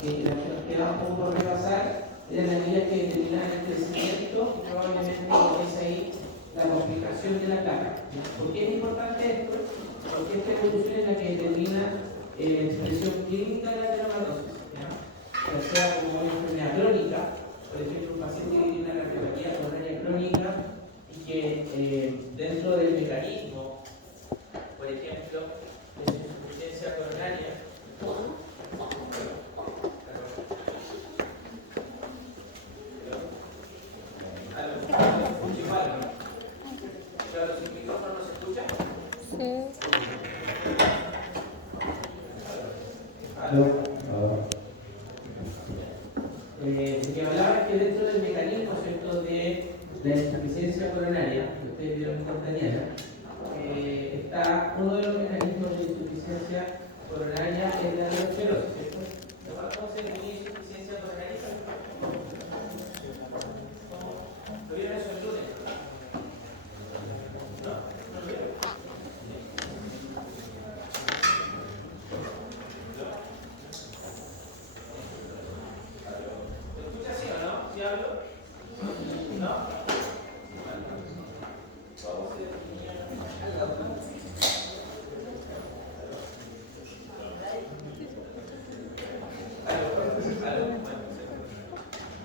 que vamos un poco a repasar eran las medidas que determinaban el crecimiento y probablemente es ahí la complicación de la placa. ¿Por qué es importante esto? Porque esta evolución es la que determina la expresión clínica de la dermatosis, ya sea como una enfermedad crónica, por ejemplo, un paciente que tiene una retinopatía coronaria crónica y que dentro del mecanismo, por ejemplo, de su insuficiencia coronaria, ¿los micrófonos no se escuchan? Sí. Se que hablaba que dentro del mecanismo, ¿cierto?, de la insuficiencia coronaria, que ustedes vieron instantáneamente, está uno de los mecanismos de insuficiencia coronaria es la aterosclerosis, ¿cierto? ¿Cómo se define insuficiencia coronaria? ¿Lo vieron eso el lunes? ¿No? ¿No lo vieron? ¿Se escucha así o no? ¿Sí hablo? ¿No? ¿Cómo se definía?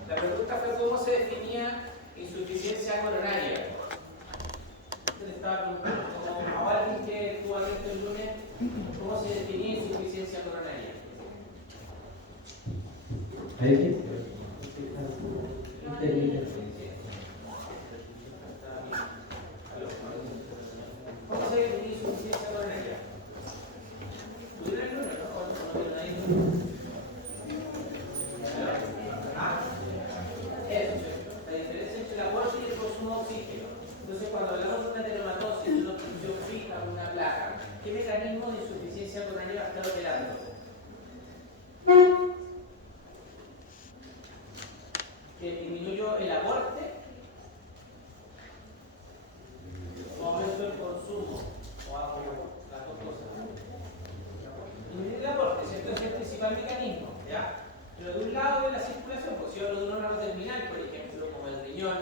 La pregunta fue cómo se definía insuficiencia coronaria. Se le estaba preguntando, como ahora que estuvo abierto el lunes, ¿cómo se definía insuficiencia coronaria? ¿Ahí? ¿Cómo se define insuficiencia coronaria? ¿Tuvieron el lunes, no? ¿O no vieron ahí? Eso, la diferencia entre la aborto y el consumo de oxígeno. Entonces, cuando hablamos de una dermatosis, de una obstrucción fija, de una placa, ¿qué mecanismo de insuficiencia coronaria va a estar operando? ¿Que disminuyó el aporte o aumento el consumo? O hago las dos cosas. Disminuir el aporte, ¿cierto? Ese es el principal mecanismo, ¿ya? Pero de un lado de la circulación, pues si yo hablo de un órgano terminal, por ejemplo, como el riñón,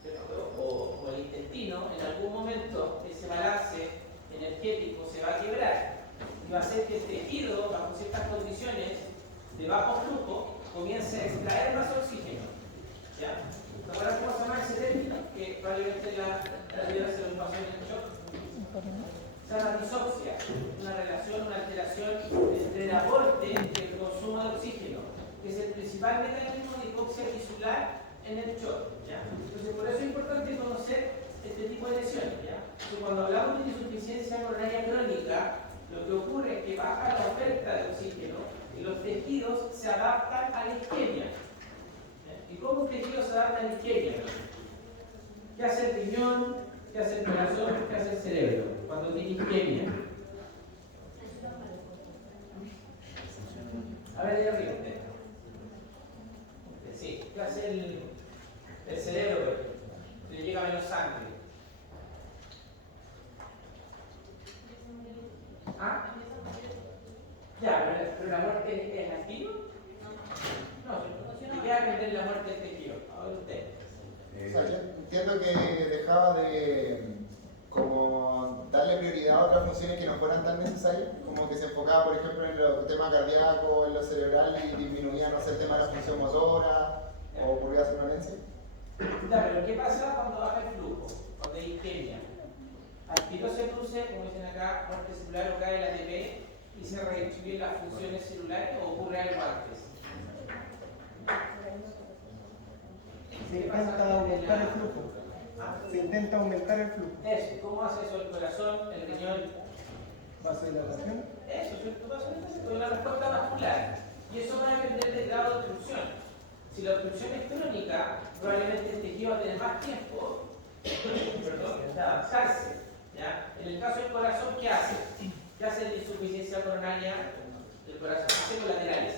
¿cierto?, o el intestino, en algún momento ese balance energético se va a quebrar y va a hacer que el tejido, bajo ciertas condiciones de bajo flujo, comience a extraer más oxígeno. ¿Ya? Ahora, ¿cómo se llama ese término? Que probablemente la vida se lo pasó en el shock. Se llama disoxia, una relación, una alteración entre el aporte y el consumo de oxígeno, que es el principal mecanismo de hipoxia tisular en el shock. ¿Ya? Entonces, por eso es importante conocer este tipo de lesiones. ¿Ya? Entonces, cuando hablamos de insuficiencia coronaria crónica, lo que ocurre es que baja la oferta de oxígeno y los tejidos se adaptan a la isquemia. ¿Y cómo un tejido se adapta a la isquemia? ¿Qué hace el riñón? ¿Qué hace el corazón? ¿Qué hace el cerebro cuando tiene isquemia? A ver, ahí arriba. Sí, ¿qué hace el cerebro? Le llega menos sangre. ¿Ah? Ya, pero la muerte es activa. No, ¿y qué va a aprender la muerte del tejido? Ahora usted. O sea, yo entiendo que dejaba de como darle prioridad a otras funciones que no fueran tan necesarias, como que se enfocaba, por ejemplo, en los temas cardíacos, en lo cerebral y disminuía, no sé, el tema de la función motora o ocurría somnolencia. Ya, pero ¿qué pasa cuando baja el flujo? Cuando hay isquemia. Al tiro se produce, como dicen acá, muerte celular o cae el ATP y se redistribuyen las funciones celulares o ocurre algo antes. Se intenta aumentar el flujo. Se intenta aumentar el flujo. Eso, ¿cómo hace eso el corazón, el riñón? Vasodilatación. Eso, ¿cierto? Vasodilatación, una respuesta vascular. Y eso va a depender del grado de obstrucción. Si la obstrucción es crónica, probablemente el tejido va a tener más tiempo de adaptarse. ¿Ya? En el caso del corazón, ¿qué hace? ¿Qué hace la insuficiencia coronaria del corazón? Hace colaterales.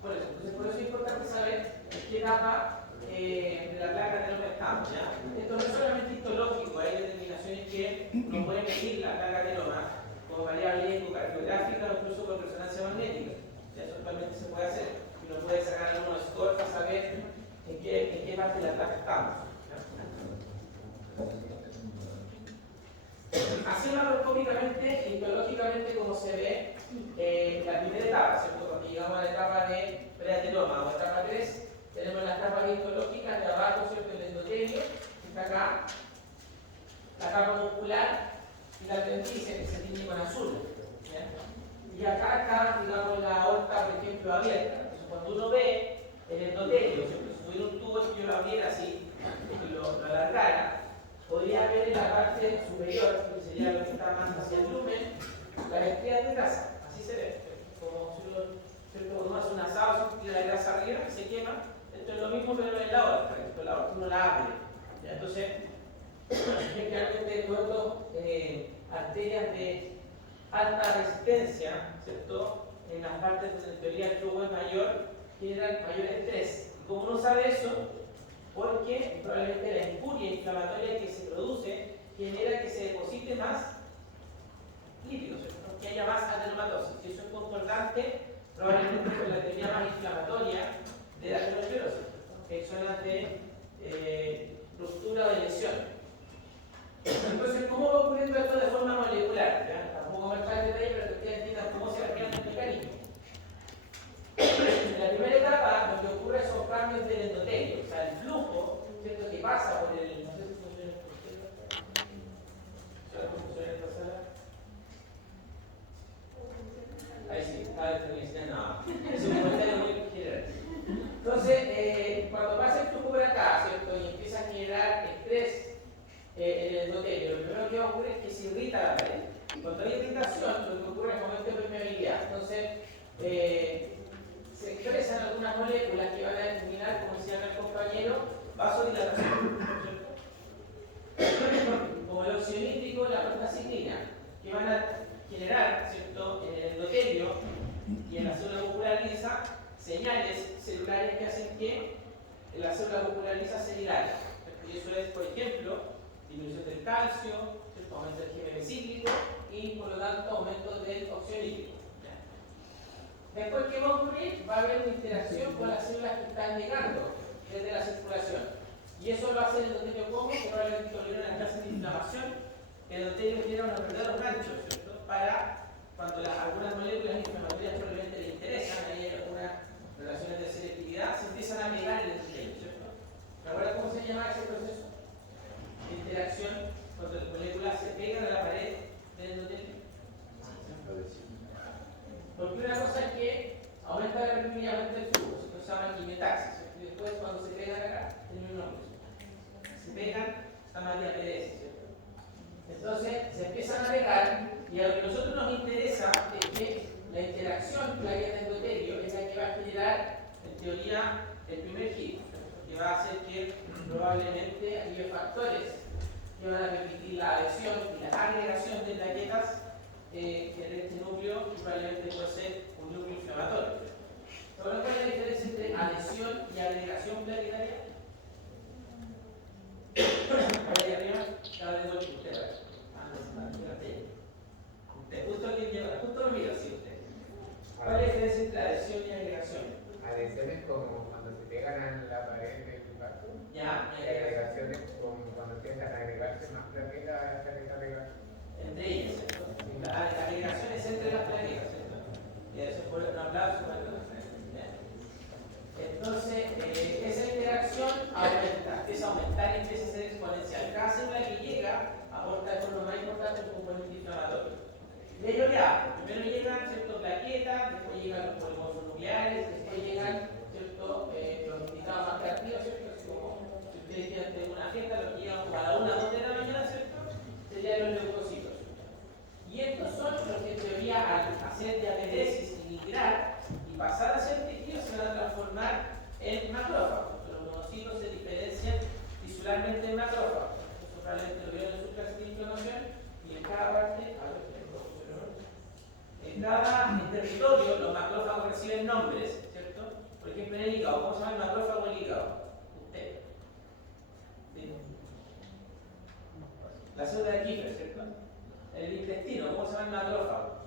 Por eso es importante saber en qué etapa de la placa de teloma estamos. ¿Ya? Esto no es solamente histológico, hay determinaciones que uno puede medir la placa de teloma como variable ecocardiográfica o incluso con resonancia magnética. Eso es actualmente se puede hacer. Y uno puede sacar algunos scores para saber en qué parte de la tabla estamos. Así macroscópicamente y biológicamente como se ve la primera etapa, ¿cierto? Cuando llegamos a la etapa de preadenoma o etapa 3, tenemos las capas histológicas de abajo, ¿cierto? El endotelio, que está acá, la capa muscular y la apéndice que se tiñe con azul. ¿Ya? Y acá está, digamos, la aorta, por ejemplo, abierta. Entonces, cuando uno ve el endotelio, ¿cierto? Si tuviera un tubo que yo lo abriera así, y lo alargara, podría ver en la parte superior, que sería lo que está más hacia el lumen, las estrellas de grasa. Así se ve. Como si uno hace un asado, se tira la grasa arriba y se quema. Esto es lo mismo, pero en la aorta. Esto la aorta uno la abre. ¿Ya? Entonces, generalmente luego arterias de alta resistencia, ¿cierto? En las partes donde en teoría el flujo es mayor, generan mayor estrés. Y como uno sabe eso, porque probablemente la infuria inflamatoria que se produce genera que se deposite más lípidos, ¿cierto? Que haya más adenomatosis. Si eso es concordante, probablemente con la teoría más inflamatoria de la aterosclerosis, que son las de ruptura o de lesión. Entonces, ¿cómo va ocurriendo esto de forma molecular? ¿Ya? Tampoco me está en detalle, pero que ustedes entiendan cómo se refiere el mecanismo. En la primera etapa, lo que ocurre son cambios del endotelio, o sea, el flujo, ¿cierto? Que pasa por el. No sé si funciona esta sala. Ahí sí, está definición. No, es un comentario muy general. Entonces, cuando pasa el flujo por acá, ¿cierto? Y empieza a generar estrés en el endotelio, lo primero que va a ocurrir es que se irrita la pared. Y cuando hay irritación, lo que ocurre es un aumento de permeabilidad. Entonces, se expresan algunas moléculas que van a determinar, como decía el compañero, vasodilatación, ¿cierto? Como el óxido nítrico, la prostaciclina, que van a generar, ¿cierto?, en el endotelio y en la célula muscular lisa, señales celulares que hacen que la célula muscular lisa se dilate. Y eso es, por ejemplo, disminución del calcio, ¿cierto?, aumento del GMP cíclico y, por lo tanto, aumento del óxido nítrico. Después, ¿qué va a ocurrir? Va a haber una interacción con las células que están llegando desde la circulación. Y eso lo hace el endotelio como, que probablemente tolera una clase de inflamación. El endotelio tiene unos verdaderos ganchos, ¿cierto? Para cuando algunas moléculas inflamatorias probablemente le interesan, ahí hay algunas relaciones de selectividad, se empiezan a pegar en el endotelio, ¿cierto? ¿Recuerdan cómo se llama ese proceso? De interacción, cuando las moléculas se pegan a la pared del endotelio. Porque una cosa es que aumenta la permeabilidad, aumenta el flujo, esto se llama quimiotaxis. Y después, cuando se pegan acá, tiene un nombre. Se pegan, está mal diabetes, ¿cierto? Entonces, se empiezan a pegar, y a lo que a nosotros nos interesa es que la interacción que hay en el endotelio es la que va a generar, en teoría, el primer hit, que va a hacer que probablemente aquellos factores que van a permitir la adhesión y la agregación de plaquetas genere este núcleo, que probablemente puede ser un núcleo inflamatorio. ¿Saben cuál es la diferencia entre adhesión y agregación plaquetaria? Ahí arriba, cada vez doy usted. Usted, justo aquí lleva, justo lo mira así usted. ¿Cuál es la diferencia entre adhesión y agregación? Adhesión es como cuando se pegan a la pared del vaso. Ya, Y agregación es como cuando empiezan a agregarse más plaquetas hasta que se agregan. entre ellas, ¿cierto? La agregación es entre las plaquetas, ¿cierto? Y eso fue un aplauso para todos. Entonces, esa interacción aumenta, empieza a aumentar y empieza a ser exponencial. Cada célula que llega aporta de forma más importante un componente inflamatorio. De ello ya, primero llegan, ¿cierto?, plaquetas, después llegan los polimorfos nucleares, después llegan, ¿cierto?, los invitados más reactivos, ¿cierto? Así como si ustedes tienen una fiesta, los que llegan como a la 1 o 2 de la mañana, ¿cierto?, serían los leucocitos. Y estos son los que en teoría al hacer diabetesis y migrar y pasar a ser tejidos se van a transformar en macrófagos. Los monocitos se diferencian tisularmente en macrófagos. Eso probablemente lo vieron en su clase de inflamación y en cada parte, en cada territorio los macrófagos reciben nombres, ¿cierto? Por ejemplo, en el hígado, ¿cómo se llama el macrófago del hígado? Usted. ¿Sí? La célula de Kiefer, ¿cierto? En el intestino, ¿cómo se llama el macrófago?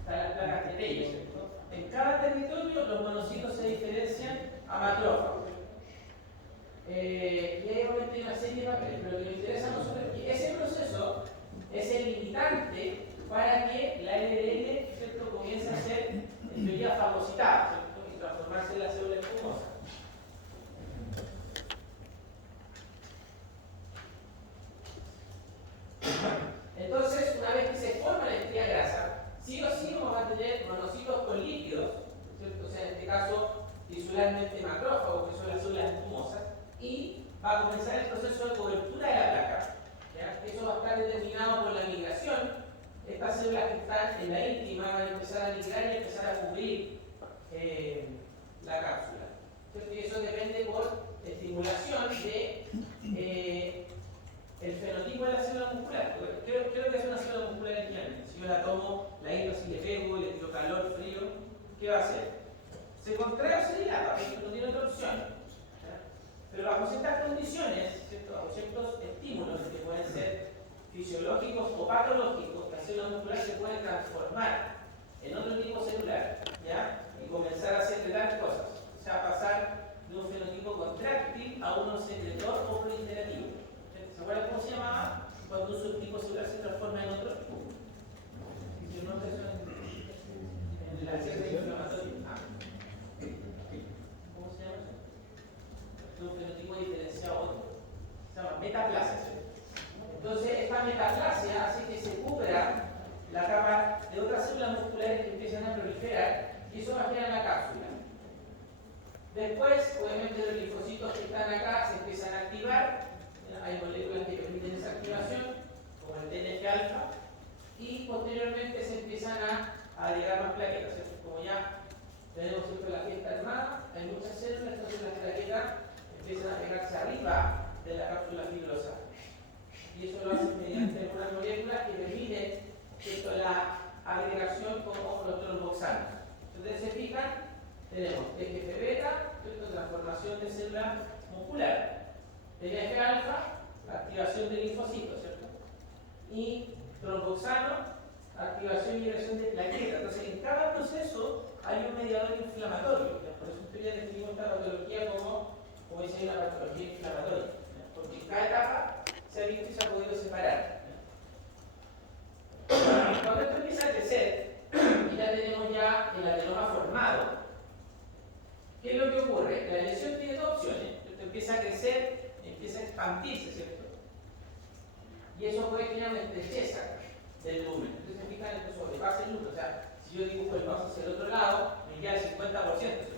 Están las placas de Tello, ¿cierto? en cada territorio los monocitos se diferencian a macrófagos. Y ahí obviamente hay una serie de papeles, pero lo que nos interesa a nosotros es que ese proceso es el limitante para que la LDL, ¿cierto?, comience a ser en teoría fagocitada, ¿cierto?, y transformarse en la célula espumosa. Entonces, una vez que se forma la estría grasa, sí o sí vamos a tener monocitos con líquidos, ¿cierto? O sea, en este caso, tisularmente macrófagos, que son las células espumosas, y va a comenzar el proceso de cobertura de la placa. ¿Ya? Eso va a estar determinado por la migración. Estas células que están en la íntima van a empezar a migrar y empezar a cubrir la cápsula. ¿Cierto? Y eso depende por estimulación de el fenotipo de la célula muscular. Creo que es una célula muscular equivalente. Si yo la tomo, la hidro, si le pego, le tiro calor, frío, ¿qué va a hacer? Se contrae o se dilata, porque no tiene otra opción. ¿Ya? Pero bajo ciertas condiciones, ¿cierto?, bajo ciertos estímulos que pueden ser fisiológicos o patológicos, la célula muscular se puede transformar en otro tipo celular, ¿ya?, y comenzar a secretar cosas. O sea, pasar de un fenotipo contráctil a uno secretor o proliterativo. ¿Se acuerdan cómo se llamaba cuando un subtipo celular se transforma en otro? Si no, en la célula inflamatoria. ¿Cómo se llama eso? Es un fenotipo diferenciado a otro. Se llama metaplasia. Entonces, esta metaplasia hace que se cubra la capa de otras células musculares que empiezan a proliferar y eso va a quedar en la cápsula. Después, obviamente, los linfocitos que están acá se empiezan a activar. Hay moléculas que permiten esa activación, como el TNF-alfa, y posteriormente se empiezan a agregar más plaquetas, ¿cierto? Como ya tenemos siempre la fiesta armada, hay muchas células, entonces las plaquetas empiezan a pegarse arriba de la cápsula fibrosa. Y eso lo hacen mediante unas moléculas que permiten, ¿cierto?, la agregación como los tromboxanos. Entonces, se fijan, tenemos TGF-beta, transformación de célula muscular. TNF-alfa, activación de linfocitos, ¿cierto? Y tromboxano, activación y liberación de plaquetas. Entonces, en cada proceso hay un mediador inflamatorio. Por eso en teoría definimos esta patología como dice, una patología inflamatoria. Porque en cada etapa se ha visto y se ha podido separar. Cuando esto empieza a crecer, y ya tenemos ya el adenoma formado, ¿qué es lo que ocurre? La lesión tiene dos opciones. Esto empieza a crecer, empieza a expandirse, ¿cierto? Y eso puede generar una estrecheza del lumen. Entonces, se fijan, esto sobrepasa el lumen. O sea, si yo dibujo el vaso hacia el otro lado, me queda el 50%, ¿cierto?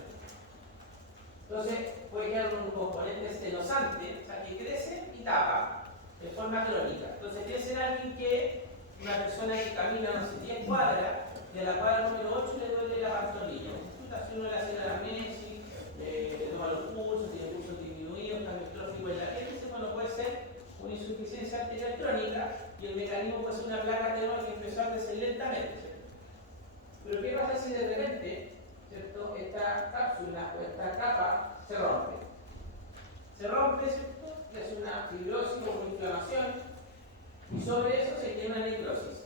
Entonces, puede quedar un componente estenosante, o sea, que crece y tapa de forma crónica. Entonces, piensa en alguien una persona que camina, no sé, 10 cuadras, de la cuadra número 8 le duele la pantorrilla. Si uno le hace la amnesia, le toma los pulsos, tiene pulsos disminuidos, cambio trófico en la gente, bueno, puede ser una insuficiencia arterial crónica y el mecanismo puede ser una placa tenor que empezó a crecer lentamente, ¿cierto? Pero ¿qué pasa si de repente, ¿cierto?, esta cápsula o esta capa se rompe? Se rompe, ¿cierto?, es una fibrosis o una inflamación y sobre eso se tiene una necrosis.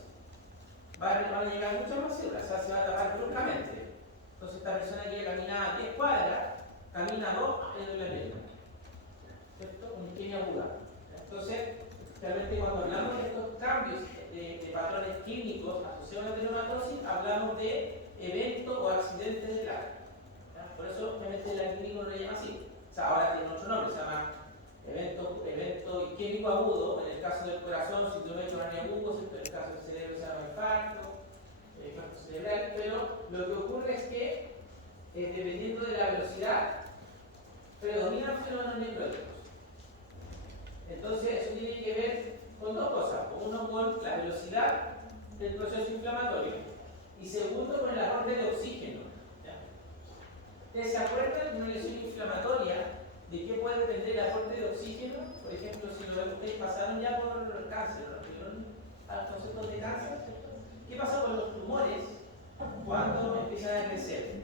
Van a llegar muchas más células, o sea, se va a tapar bruscamente. Entonces esta persona que caminaba 10 cuadras, camina 2 en la pierna, ¿cierto? Una isquemia aguda. Entonces, realmente cuando hablamos de estos cambios de patrones clínicos asociados a la adenomatosis, hablamos de eventos o accidentes de placa. Por eso, obviamente, la clínica no le llama así. O sea, ahora tiene otro nombre, se llama evento isquémico agudo. En el caso del corazón, síndrome coronariano agudo, en el caso del cerebro se llama infarto cerebral, pero lo que ocurre es que, dependiendo de la velocidad, predominan fenómenos necróticos. Entonces, eso tiene que ver con dos cosas. Uno, con la velocidad del proceso inflamatorio, y segundo, con el aporte de oxígeno. ¿Ya? ¿Ustedes se acuerdan de una lesión inflamatoria? ¿De qué puede depender el aporte de oxígeno? Por ejemplo, si ustedes pasaron ya por el cáncer, ¿no? Al concepto de cáncer, ¿cierto? ¿Qué pasa con los tumores cuando empiezan a crecer?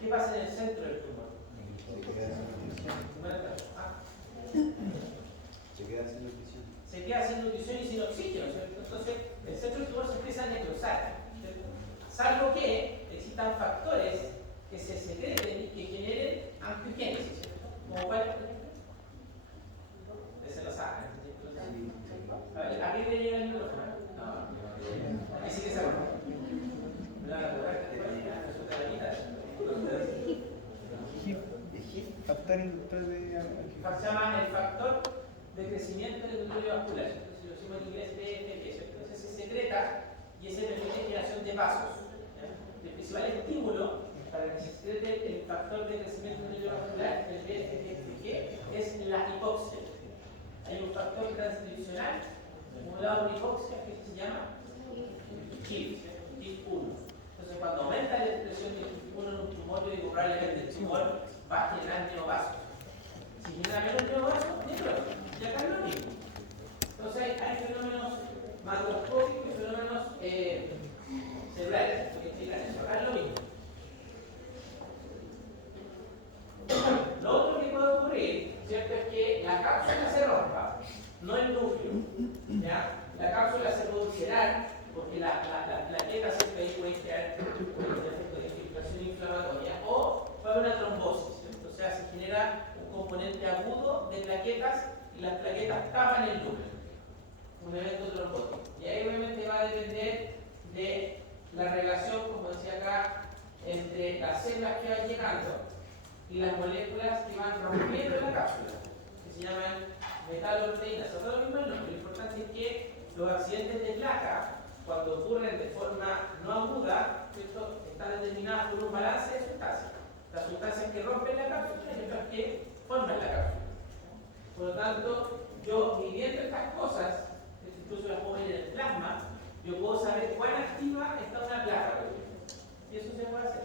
¿Qué pasa en el centro del tumor? Se queda sin nutrición y sin oxígeno, ¿cierto? Entonces, el centro del tumor se empieza a necrosar, ¿cierto? Salvo que exista existan factores que se secreten y que generen angiogénesis, ¿cierto? Como cuál, se lo saben. ¿A qué le llega el micrófono? No. Aquí sí que se rompe. Factor inductor de Se llama el factor de crecimiento del endotelio vascular. Entonces lo decimos en inglés PFP. Entonces se secreta y ese permite generación de vasos. El principal estímulo para que se secrete el factor de crecimiento del endotelio vascular, el PFG, es la hipoxia. Hay un factor transcripcional acumulado por hipoxia que se llama HIF, HIF1. Entonces, cuando aumenta la expresión de HIF1 en un tumor, yo digo probablemente el tumor va a generar neovasos. Si genera menos neovasos, necrótico. Y acá es lo mismo. Entonces, hay fenómenos macroscópicos y fenómenos celulares que explican eso. Acá es lo mismo. Lo otro que puede ocurrir, ¿cierto?, es que la cápsula se rompa, no el núcleo. ¿Ya? La cápsula se puede ulcerar porque las plaquetas ahí pueden crear un efecto de infiltración inflamatoria, o puede haber una trombosis, ¿cierto? O sea, se genera un componente agudo de plaquetas y las plaquetas tapan el núcleo, un evento trombótico. Y ahí obviamente va a depender de la relación, como decía acá, entre las células que van llegando y las moléculas que van rompiendo la cápsula, que se llaman metaloproteínas. O sea, lo mismo el nombre. Lo importante es que los accidentes de placa, cuando ocurren de forma no aguda, ¿cierto?, están determinadas por un balance de sustancias. Las sustancias que rompen la cápsula y otras que forman la cápsula. Por lo tanto, yo midiendo estas cosas, incluso las puedo medir en el plasma, yo puedo saber cuán activa está una placa. Y eso se puede hacer.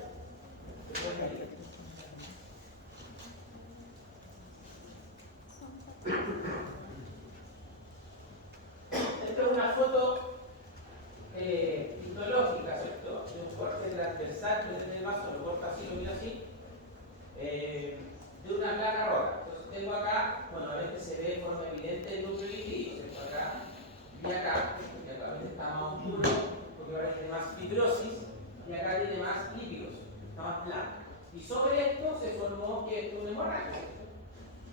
Se puede medir. Esta es una foto histológica, ¿cierto?, de un corte transversal, que el vaso lo corta así, lo mira así, de una placa roja. Entonces tengo acá, bueno, a veces se ve de forma evidente el núcleo líquido, ¿cierto?, acá y acá, porque acá está más oscuro, porque ahora tiene más fibrosis, y acá tiene más lípidos, está más plano. Y sobre esto se formó que una hemorragia.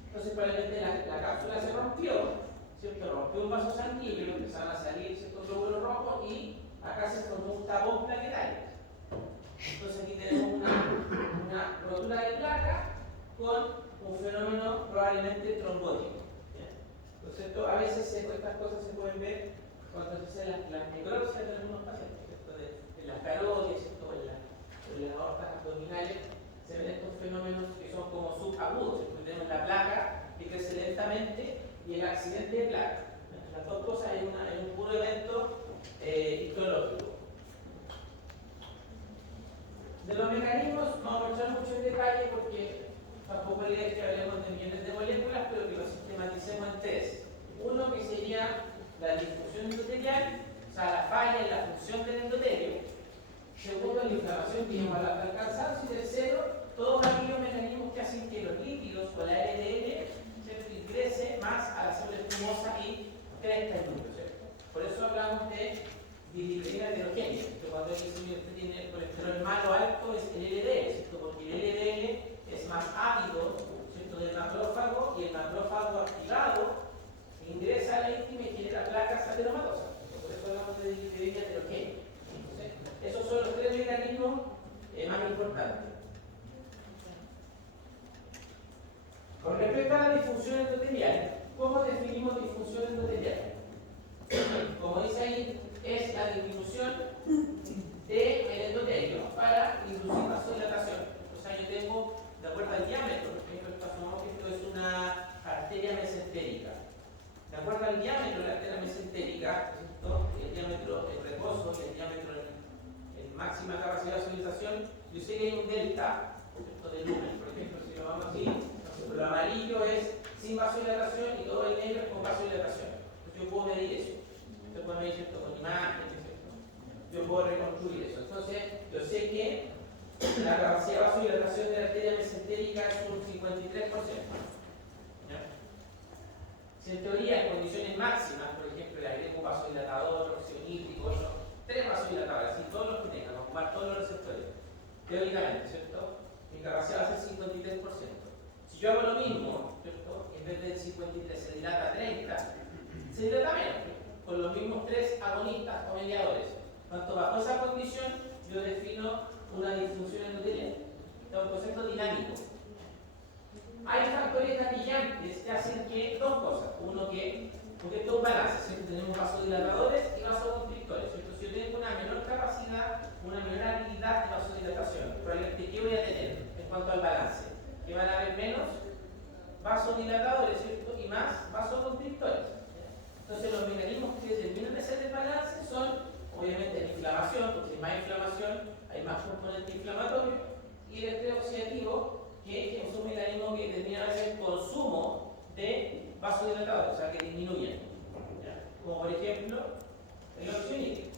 Entonces probablemente la cápsula se rompió, ¿cierto? Rompió un vaso sanguíneo, empezaron a salir ciertos glóbulos rojos y acá se formó un tapón plaquetario. Entonces aquí tenemos una rotura de placa con un fenómeno probablemente trombótico. Entonces a veces estas cosas se pueden ver cuando se hacen las necropsias de algunos pacientes, ¿cierto?, de las carotidas, ¿cierto?, o en las aortas abdominales. Se ven estos fenómenos que son como subagudos. Tenemos la placa que crece lentamente y el accidente de placa. Las dos cosas en un puro evento histológico. De los mecanismos no vamos a entrar mucho en detalle porque tampoco la idea es que hablemos de millones de moléculas, pero que lo sistematicemos en tres. Uno que sería la difusión endotelial, o sea, la falla en la función del endotelio. Segundo, la inflamación que lleva al cansancio. Y tercero, todos aquellos mecanismos que hacen que los lípidos o la LDL, ¿cierto?, ingrese más a la célula espumosa y crezca el núcleo, ¿cierto? Por eso hablamos de dislipidemia heterogénea, que cuando usted tiene el colesterol malo alto es el LDL, ¿cierto?, porque el LDL es más ávido, ¿cierto?, del macrófago, y el macrófago activado ingresa a la íntima y genera placas ateromatosas. Por eso hablamos de dislipidemia heterogénea. Entonces, esos son los tres mecanismos más importantes. Con respecto a la disfunción endotelial, ¿cómo definimos disfunción endotelial? Como dice ahí, es la disminución del endotelio para inducir vasodilatación. O sea, yo tengo, de acuerdo al diámetro, por ejemplo, esto es una arteria mesentérica. De acuerdo al diámetro de la arteria mesentérica, el diámetro del reposo y el diámetro en máxima capacidad de vasodilatación, yo sé que hay un delta, ¿cierto?, de lumen. Por ejemplo, si lo vamos así, lo amarillo es sin vasodilatación y todo el negro es con vasodilatación. Entonces yo puedo medir eso. Usted puede medir esto con imágenes, ¿cierto? Yo puedo reconstruir eso. Entonces yo sé que la capacidad de vasodilatación de la arteria mesentérica es un 53%. ¿Ya? Si en teoría en condiciones máximas, por ejemplo, le agrego un vasodilatador, oxígeno nítrico, 3 vasodilatadores, así todos los que tengan, ocupar todos los receptores. teóricamente, ¿cierto? Mi capacidad va a ser 53%. Si yo hago lo mismo, ¿cierto? En vez del 53 se dilata a 30, se dilata menos, con los mismos 3 agonistas o mediadores. Tanto bajo esa condición, yo defino una disfunción endotelial. Es un concepto dinámico. Hay factores gatillantes que hacen que dos cosas. Uno, porque esto es un balance, ¿cierto? Tenemos vasodilatadores y vasoconstrictores, ¿cierto? Si yo tengo una menor capacidad, una menor habilidad de vasodilatación, probablemente, ¿qué voy a tener en cuanto al balance? Que van a haber menos vasodilatadores, ¿cierto? Y más vasoconstrictores. Entonces, los mecanismos que determinan ese desbalance son, obviamente, la inflamación, porque hay más inflamación, hay más componente inflamatorio, y el estrés oxidativo, que es un mecanismo que determina a veces el consumo de vasodilatadores, o sea, que disminuyen. ¿Ya? Como por ejemplo, el óxido nítrico.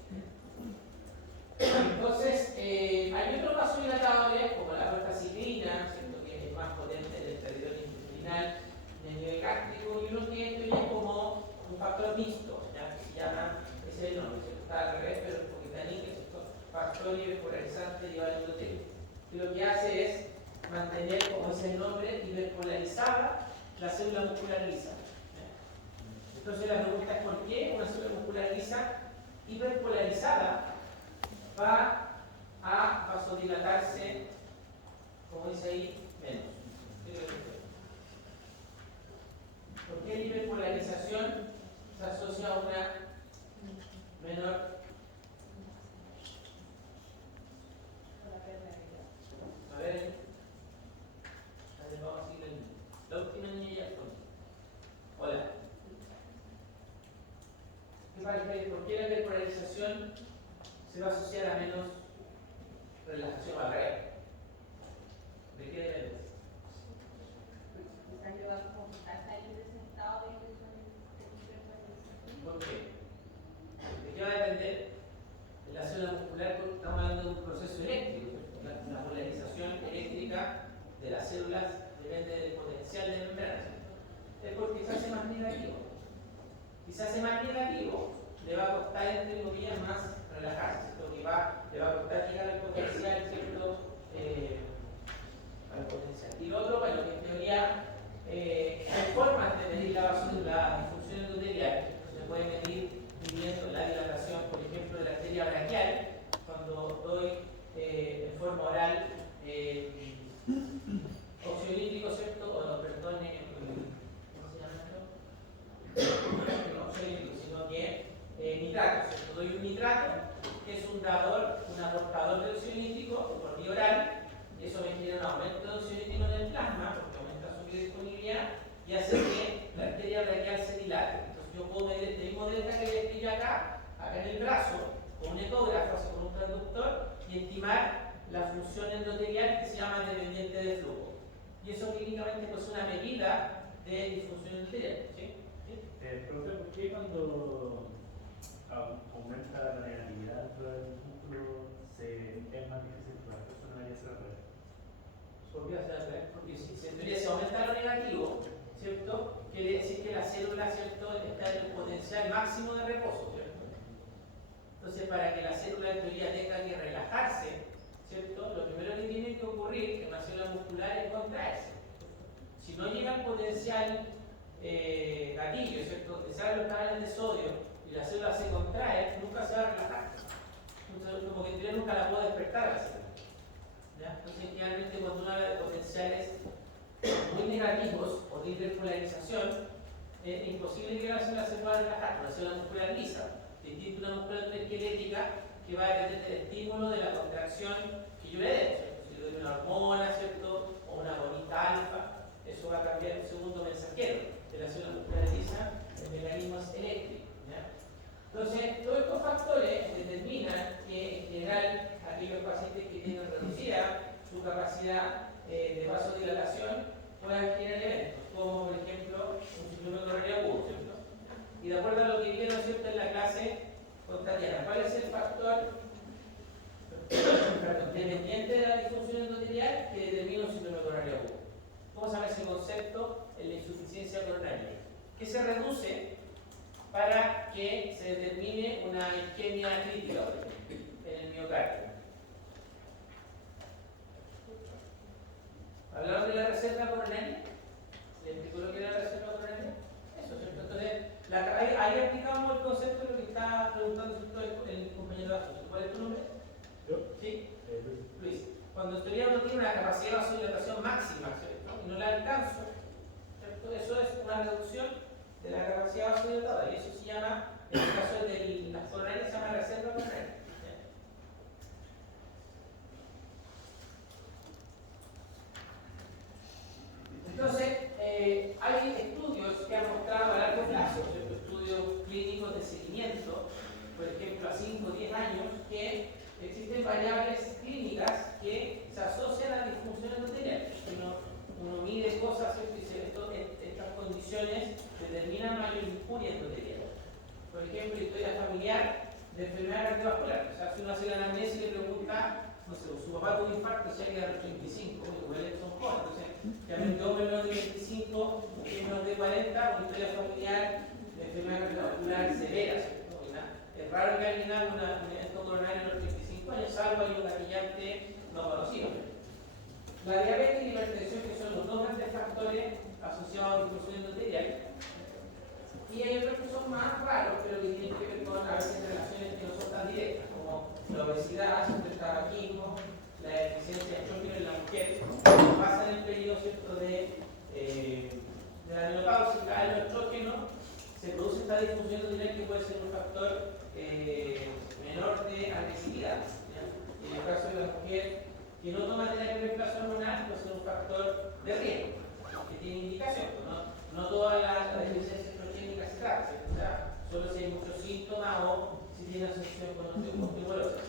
Entonces, hay otros vasodilatadores, como la prostaciclina, ¿cierto? Que es más potente en el territorio intestinal, en el nivel gástrico, y uno que esto ya es como un factor mixto, ¿ya? Que se llama, ese es el nombre, ¿cierto? Está al revés, pero porque está níquel, ¿cierto? Factor hiperpolarizante llevado al endotelio. Que lo que hace es mantener, como es el nombre, hiperpolarizada la célula muscular lisa. Entonces la pregunta es ¿por qué una célula muscular lisa hiperpolarizada va a vasodilatarse, como dice ahí, menos? ¿Por qué la hiperpolarización se asocia a una menor? A ver, vamos a seguir la última niña ya con. Hola. ¿Por qué la hiperpolarización se va a asociar a menos relajación al revés? ¿De qué debe? ¿Por qué? ¿De qué va a depender? En la célula muscular estamos hablando de un proceso eléctrico. La polarización eléctrica de las células depende del potencial de membrana. Es porque se hace más negativo. Si se hace más negativo, le va a costar entre comillas más relajarse, ¿cierto? Le va a costar llegar al potencial, ¿cierto? Al potencial. Y lo otro, bueno, que en teoría hay formas de medir la disfunción endotelial. Se puede medir midiendo la dilatación, por ejemplo, de la arteria braquial, cuando doy en forma oral óxido nítrico, ¿cierto? O no, perdón, ¿cómo se llama esto? No óxido nítrico, sino que nitrato, ¿cierto? Doy un nitrato, que es un aportador de óxido nítrico por vía oral, y eso me genera un aumento de óxido nítrico en el plasma, porque aumenta su biodisponibilidad, y hace que la arteria braquial se dilate. Entonces yo puedo medir este mismo delta que le escribí acá en el brazo, con un ecógrafo, así con un transductor, y estimar la función endotelial que se llama dependiente de flujo. Y eso clínicamente pues, es una medida de disfunción endotelial. ¿Sí? Profe, ¿por qué cuando aumenta la negatividad dentro del músculo es más difícil para la persona debería ser al revés? ¿Por qué hacer al revés? Porque si en teoría se aumenta lo negativo, ¿cierto? Quiere decir que la célula, ¿cierto?, está en el potencial máximo de reposo, ¿cierto? Entonces, para que la célula en teoría tenga que relajarse, ¿cierto? Lo primero que tiene que ocurrir en una célula muscular es contraerse. Si no llega al potencial gatillo, ¿cierto? Que salen los canales de sodio y la célula se contrae, nunca se va a relajar. Entonces, como que en teoría nunca la puedo despertar la célula. ¿Ya? Entonces, generalmente cuando uno habla de potenciales muy negativos o de hiperpolarización, es imposible que la célula se pueda relajar. Una célula muscular lisa, distinta a una muscular esquelética que va a depender del estímulo de la contracción que yo le dé, ¿cierto? Si le doy una hormona, ¿cierto? O una agonista alfa, eso va a cambiar un segundo mensajero de la célula muscular lisa, el mecanismo es eléctrico. ¿Ya? Entonces, todos estos factores determinan que en general aquellos pacientes que tienen reducida su capacidad de vasodilatación puedan generar eventos, como por ejemplo un síndrome coronario agudo, ¿cierto? Y de acuerdo a lo que vieron, ¿cierto?, en la clase con Tatiana, ¿cuál es el factor dependiente de la disfunción endotelial que determina un síndrome coronario agudo? ¿Cómo se llama ese concepto en la insuficiencia coronaria? Que se reduce para que se determine una isquemia crítica, por ejemplo, en el miocardio. con la reserva coronaria? ¿Le explicó lo que era la reserva coronaria? Eso, ¿cierto? Entonces, ahí aplicamos el concepto de lo que estaba preguntando el compañero Azul. ¿Cuál es tu nombre? ¿Yo? ¿Sí? Luis. Luis. Cuando en teoría uno tiene una capacidad de vasodilatación máxima, ¿cierto? Y no la alcanzo, ¿cierto? Eso es una reducción de la capacidad vasodilatada. Y eso se llama, en el caso de las coronarias, se llama reserva coronaria. Entonces, hay estudios que han mostrado a largo plazo, ¿cierto? Estudios clínicos de seguimiento, por ejemplo, a 5 o 10 años, que existen variables clínicas que se asocian a disfunciones endoteliales. Uno mide cosas, ¿cierto? Y dice, estas condiciones determinan mayor injuria endotelial. Por ejemplo, historia familiar de enfermedad cardiovascular. O sea, si uno hace la anamnesis y le pregunta, no sé, su papá tuvo un infarto, se ha quedado a los 35, igual son jóvenes. Entonces, realmente hombre menor de 25, mujer menor de 40, una historia familiar de enfermedad cardiovascular severa, ¿cierto? Es raro que alguien haga un evento coronario a los 35 años, salvo hay un gatillante no conocido. La diabetes y la hipertensión, que son los dos grandes factores asociados a disfunción endotelial. Y hay otros que son más raros, pero que tienen que ver con a veces relaciones que no son tan directas, como la obesidad, el tabaquismo, la deficiencia de estrógeno en la mujer. Cuando pasa en el periodo, ¿cierto?, de la menopausia, cae el estrógeno, se produce esta disfunción endotelial que puede ser un factor menor de agresividad. ¿Ya? En el caso de la mujer que no toma terapia de reemplazo hormonal, puede ser un factor de riesgo, que tiene indicación. No todas las deficiencias estrogénicas se tratan, ¿cierto? O sea, solo si hay muchos síntomas o si tiene asociación con osteoporosis.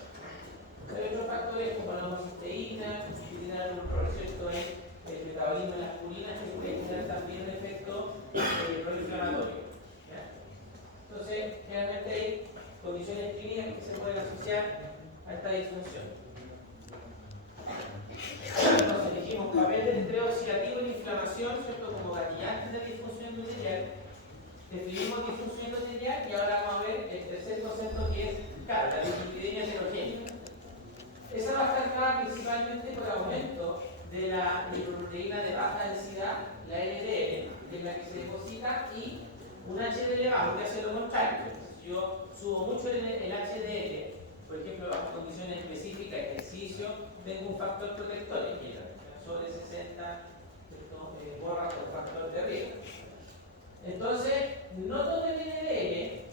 Hay otros factores como la homocisteína, que tienen algún rol, ¿cierto?, en el metabolismo de las purinas, que puede tener también un efecto proinflamatorio. Entonces, generalmente hay condiciones clínicas que se pueden asociar a esta disfunción. Entonces, dijimos papel del estrés oxidativo y la inflamación, ¿cierto?, como gatillantes de la disfunción endotelial. Definimos disfunción endotelial y ahora vamos a ver el tercer concepto, que es, claro, la dislipidemia heterogénea. Esa va a estar clara principalmente por aumento de la lipoproteína de baja densidad, la LDL, que es la que se deposita, y un HDL bajo, que hace lo contrario. Si yo subo mucho el HDL, por ejemplo, bajo condiciones específicas, ejercicio, tengo un factor protector en ella, sobre 60, borra por factor de riesgo. Entonces, no todo el LDL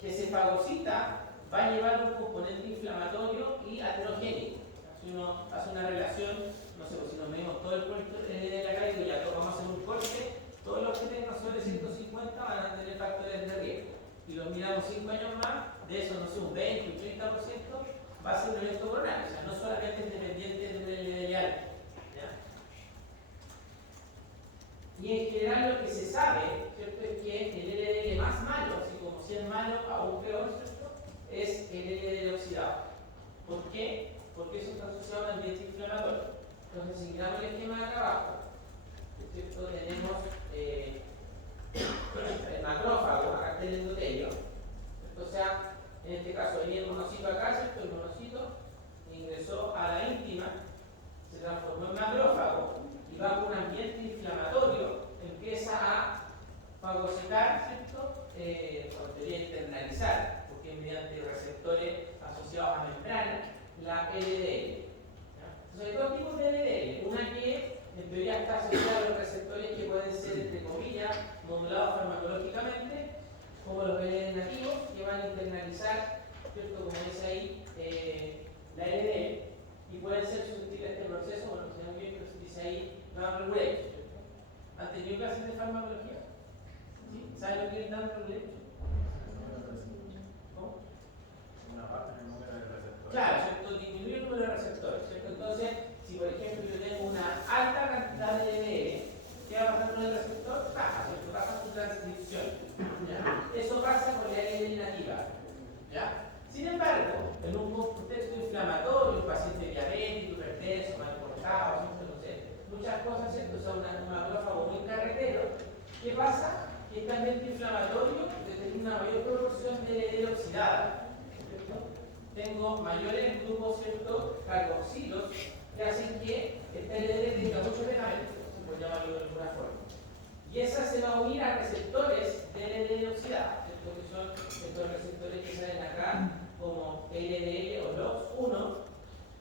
que se fagocita va a llevar un componente inflamatorio y aterogénico. Si uno hace una relación, no sé, si nos medimos todo el LDL acá y digo, ya vamos a hacer un corte, todos los que tengan sobre 150 van a tener factores de riesgo. Y los miramos 5 años más, de eso, no sé, un 20, un 30% va a ser un evento coronario. O sea, no solamente es dependiente de un LDL alto. Y en general lo que se sabe, ¿cierto?, es que el LDL más malo, así como si es malo, aún peor, ¿cierto?, es el LDL oxidado. ¿Por qué? Porque eso está asociado al ambiente inflamatorio. Entonces, si miramos el esquema de trabajo, ¿cierto?, tenemos el macrófago, acá está el endotelio. O sea, en este caso venía el monocito acá, ¿cierto? El monocito ingresó a la íntima, se transformó en macrófago y va por un ambiente inflamatorio, empieza a fagocitar, ¿cierto? Podría internalizar, porque es mediante receptores asociados a membrana, la LDL. Entonces hay dos tipos de LDL, una que en teoría está asociada a los receptores que pueden ser, entre comillas, modulados farmacológicamente, como los LDL nativos, que van a internalizar, ¿cierto?, como dice ahí, la LDL, y pueden ser susceptibles a este proceso, bueno, no sé muy bien, pero se dice ahí, downregulation. ¿Han tenido clases de farmacología? ¿Sí? ¿Saben lo que es downregulation? ¿Cómo? Una parte del número de receptores. Claro, ¿cierto? Disminuir el número de receptores, ¿cierto? Entonces, si por ejemplo yo tengo una alta cantidad de LDL, ¿qué va a pasar con el receptor? Baja, ¿cierto? Baja su transcripción. ¿Ya? Eso pasa con la LDL nativa. ¿Ya? Sin embargo, en un contexto inflamatorio, un paciente diabético, hipertenso, mal portado, ¿cierto? No sé, muchas cosas, ¿cierto? O sea, un macrófago muy carretero. ¿Qué pasa? Que este ambiente inflamatorio determina una mayor proporción de LDL oxidada. Tengo mayores grupos, ¿cierto?, carboxilos, que hacen que este LDL tenga mucho pegamento. Y esa se va a unir a receptores de LDL oxidado, que son estos receptores que salen acá como LDL o LOX1,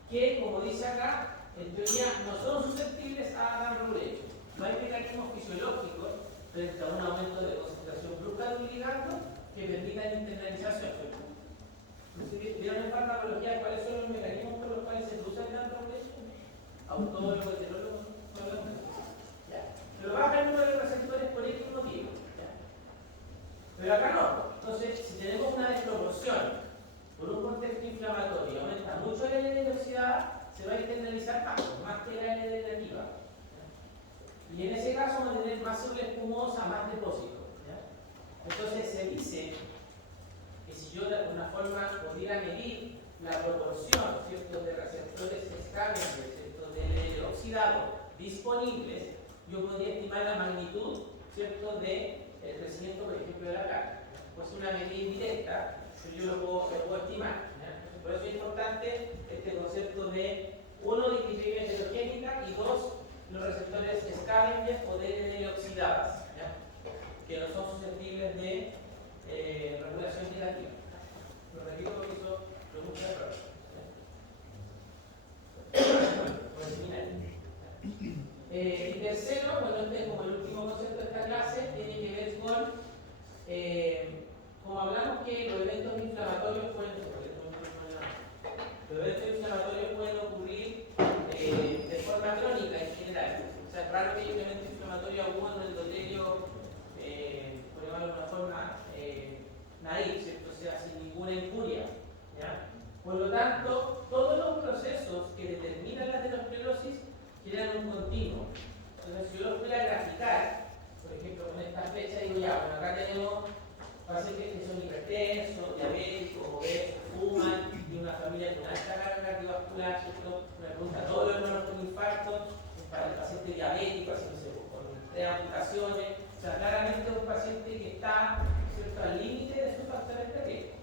que como dice acá, en teoría no son susceptibles a dar rurecho. No hay mecanismos fisiológicos frente a un aumento de concentración brusca de un ligando que permitan internalización. ¿Vieron en farmacología cuáles son los mecanismos por los cuales se produce el antirurecho? Autólogo, heterólogo, pero baja el número de receptores por X motivo. Pero acá no. Entonces, si tenemos una desproporción por un contexto inflamatorio, aumenta mucho la LDL oxidada, se va a internalizar más que la LDL activa. Y en ese caso vamos a tener más célula espumosa, más depósito. Entonces se dice que si yo de alguna forma pudiera medir la proporción, ¿cierto?, de receptores scavengers, ¿cierto?, de LDL oxidado disponibles, yo podría estimar la magnitud, ¿cierto?, del crecimiento, por ejemplo, de la carga. Pues una medida indirecta, pero yo lo puedo estimar. Por eso es importante este concepto de, uno, distinción heterogénica y dos, los receptores scavengers o de LDL oxidadas, que no son susceptibles de regulación negativa. Lo repito porque eso produce errores. Y tercero, bueno, este es como el último concepto de esta clase, tiene que ver con, como hablamos que los eventos inflamatorios pueden ocurrir de forma crónica en general. O sea, es raro que haya un evento inflamatorio agudo en el endotelio, por llamarlo de una forma, naif, ¿cierto? O sea, sin ninguna injuria. ¿Ya? Por lo tanto, todos los procesos que determinan la aterosclerosis generan un continuo. Entonces, si yo lo pudiera graficar, por ejemplo, con esta flecha, digo ya, bueno, acá tenemos pacientes que son hipertensos, diabéticos, obesos, fuman, y una familia con alta carga cardiovascular, ¿cierto? Una pregunta, todos los hermanos con infarto, para el paciente diabético, así no sé, con 3 amputaciones, o sea, claramente es un paciente que está, ¿cierto?, al límite de sus factores de riesgo.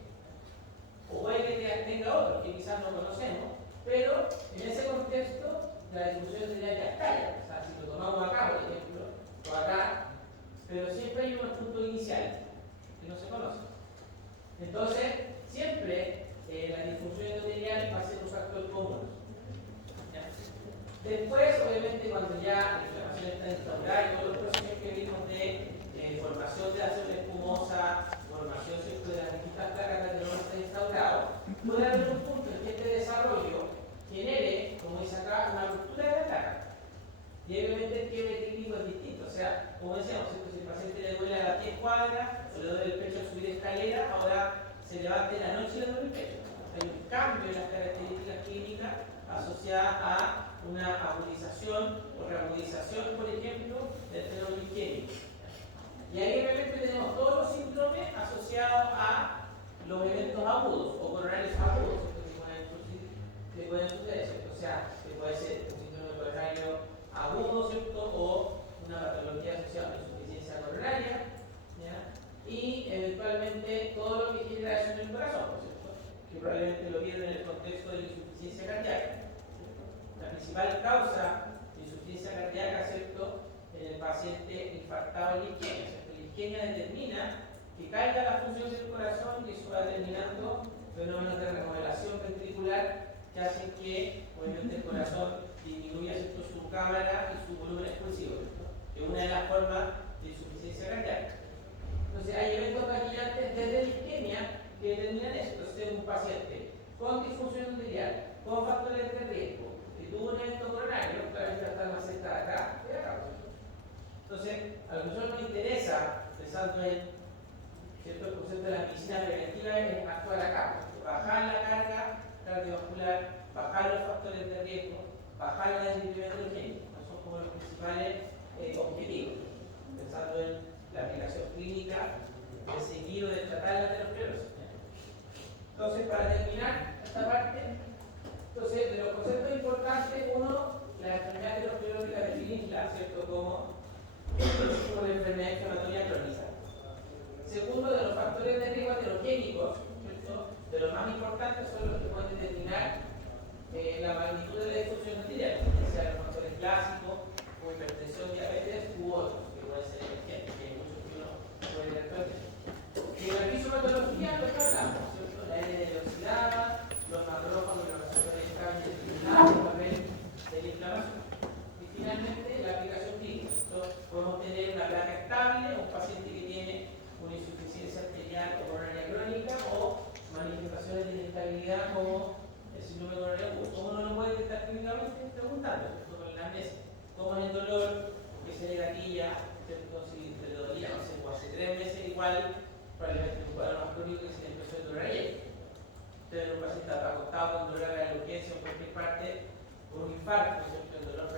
O puede que tenga otros que quizás no conocemos, pero en ese contexto la difusión sería ya escala. O sea, si lo tomamos acá, por ejemplo, o acá, pero siempre hay unos puntos iniciales que no se conocen. Entonces, siempre la disfunción endotelial va a ser un factor común. Después, obviamente, cuando ya la inflamación está instaurada y todos los procesos que vimos de formación de la célula espumosa, formación de las distintas placas de no está instaurado, puede haber un punto en que este desarrollo genere, como dice acá, una ruptura de la placa. Y obviamente el quiebre clínico es distinto. O sea, como decíamos, si el paciente le duele a las 10 cuadras o le duele el pecho al subir escalera, ahora se levanta en la noche y le duele el pecho. Hay un cambio en las características clínicas asociadas a una agudización o reagudización, por ejemplo, del fenómeno isquémico. Y ahí obviamente tenemos todos los síndromes asociados a los eventos agudos o coronarios agudos que pueden suceder, ¿cierto? O sea, que puede ser un síndrome coronario agudo, ¿cierto? O una patología asociada a la insuficiencia coronaria, ¿ya? Y eventualmente todo lo que genera eso en el corazón, ¿cierto?, que probablemente lo vieron en el contexto de la insuficiencia cardíaca. La principal causa de insuficiencia cardíaca, ¿cierto?, en el paciente infartado es la isquemia, ¿cierto? La isquemia determina que caiga la función del corazón y eso va determinando fenómenos de remodelación ventricular que hacen que obviamente el corazón disminuya, ¿cierto?, su cámara y su volumen expulsivo, ¿cierto?, que es una de las formas de insuficiencia cardíaca. Entonces hay eventos maquillantes desde la isquemia que determinan eso. Entonces un paciente con disfunción endotelial, con factores de riesgo, que tuvo un evento coronario, claramente va a estar más cerca de acá que de acá. Entonces, a lo que nosotros nos interesa, pensando en, ¿cierto?, el concepto de la medicina preventiva, es actuar acá, bajar la carga cardiovascular, bajar los factores de riesgo, bajar la desinflamación endogénica. Esos son como los principales objetivos, pensando en la aplicación clínica de seguir o de tratar la aterosclerosis. Entonces, para terminar esta parte, entonces, de los conceptos importantes, uno, la enfermedad aterosclerótica de Schindler, ¿cierto?, como una enfermedad inflamatoria crónica. Segundo, de los factores de riesgo aterogénicos, ¿cierto?, de los más importantes son los que pueden determinar la magnitud de la disfunción endotelial, sea los factores clásicos, o hipertensión, diabetes u otros, que pueden ser síndrome coronario agudo. ¿Cómo no lo puede detectar clínicamente? Preguntando, ¿cierto? Con la amnesia. ¿Cómo es el dolor? ¿Qué se le gatilla? ¿Cierto? Si te lo dolía, no sé, pues hace 3 meses igual, probablemente un cuadro más crónico que si le empezó el dolor ayer. Entonces un paciente está acostado con dolor a la urgencia o en cualquier parte, con un infarto, ¿cierto? El dolor